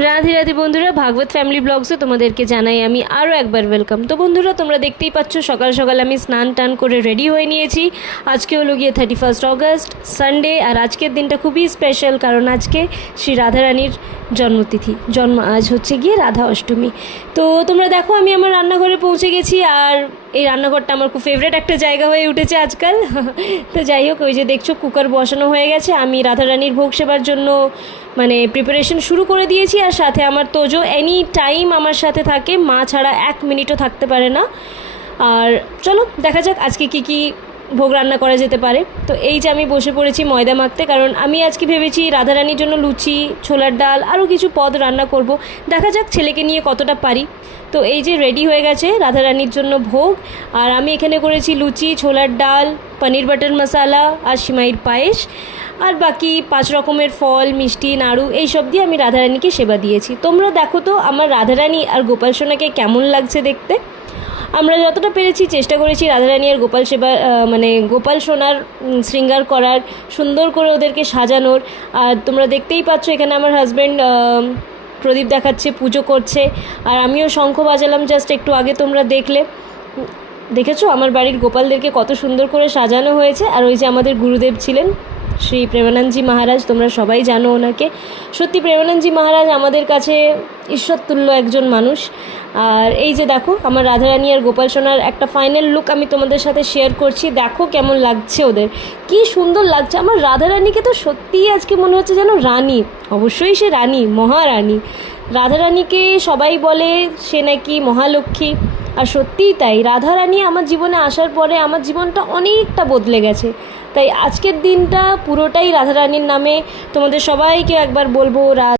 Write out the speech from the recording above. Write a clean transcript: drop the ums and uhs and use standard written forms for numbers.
রাধে রাধে বন্ধুরা, ভাগবত ফ্যামিলি ব্লগসে তোমাদেরকে জানাই আমি আরও একবার ওয়েলকাম। তো বন্ধুরা, তোমরা দেখতেই পাচ্ছ সকাল সকাল আমি স্নান টান করে রেডি হয়ে নিয়েছি। আজকে হলো গিয়ে 31 অগস্ট, সানডে। আর আজকের দিনটা খুবই স্পেশাল, কারণ আজকে শ্রী রাধারানীর জন্মতিথি। আজ হচ্ছে গিয়ে রাধা অষ্টমী। তো তোমরা দেখো, আমি আমার রান্নাঘরে পৌঁছে গেছি। আর এই রান্নাঘরটা আমার খুব ফেভারিট একটা জায়গা হয়ে উঠেছে আজকাল। তো যাই হোক, ওই যে দেখছো কুকার বসানো হয়ে গেছে। আমি রাধারানীর ভোগ সেবার জন্য মানে প্রিপারেশন শুরু করে দিয়েছি। আর সাথে আমার তোজো এনি টাইম আমার সাথে থাকে, মা ছাড়া 1 মিনিটও থাকতে পারে না। আর চলো দেখা যাক আজকে কি ভোগ রান্না করা যেতে পারে। তো এই যে আমি বসে পড়েছি ময়দা মাখতে, কারণ আমি আজকে ভেবেছি রাধারানীর জন্য লুচি, ছোলার ডাল, আরও কিছু পদ রান্না করব। দেখা যাক ছেলেকে নিয়ে কতটা পারি। তো এই যে রেডি হয়ে গেছে রাধারানীর জন্য ভোগ। আর আমি এখানে করেছি লুচি, ছোলার ডাল, পনির বাটার মশালা আর সিমাইয়ের পায়েস। আর বাকি 5 রকমের ফল, মিষ্টি, নাড়ু এইসব দিয়ে আমি রাধারানীকে সেবা দিয়েছি। তোমরা দেখো তো আমার রাধারানী আর গোপাল সোনাকে কেমন লাগছে দেখতে। আমরা যতটা পেরেছি চেষ্টা করেছি রাধারানী আর গোপাল সেবা মানে গোপাল সোনার শৃঙ্গার করার, সুন্দর করে ওদেরকে সাজানোর। আর তোমরা দেখতেই পাচ্ছ এখানে আমার হাজব্যান্ড প্রদীপ দেখাচ্ছে, পুজো করছে। আর আমিও শঙ্খ বাজালাম জাস্ট একটু আগে, তোমরা দেখেছো আমার বাড়ির গোপালদেরকে কত সুন্দর করে সাজানো হয়েছে। আর ওই যে আমাদের গুরুদেব ছিলেন শ্রী প্রেমানন্দজি মহারাজ, তোমরা সবাই জানো ওনাকে। সত্যি প্রেমানন্দজি মহারাজ আমাদের কাছে ঈশ্বরতুল্য একজন মানুষ। আর এই যে দেখো আমার রাধারানী আর গোপাল সোনার একটা ফাইনাল লুক আমি তোমাদের সাথে শেয়ার করছি। দেখো কেমন লাগছে ওদের, কি সুন্দর লাগছে। আমার রাধারানীকে তো সত্যিই আজকে মনে হচ্ছে যেন রানী। অবশ্যই সে রানী, মহারানী। রাধারানীকে সবাই বলে সে নাকি মহালক্ষ্মী। আর সত্যিই তাই, রাধারানী আমার জীবনে আসার পরে আমার জীবনটা অনেকটা বদলে গেছে। তাই আজকের দিনটা পুরোটাই রাধারানীর নামে। তোমাদের সবাইকে একবার বলবো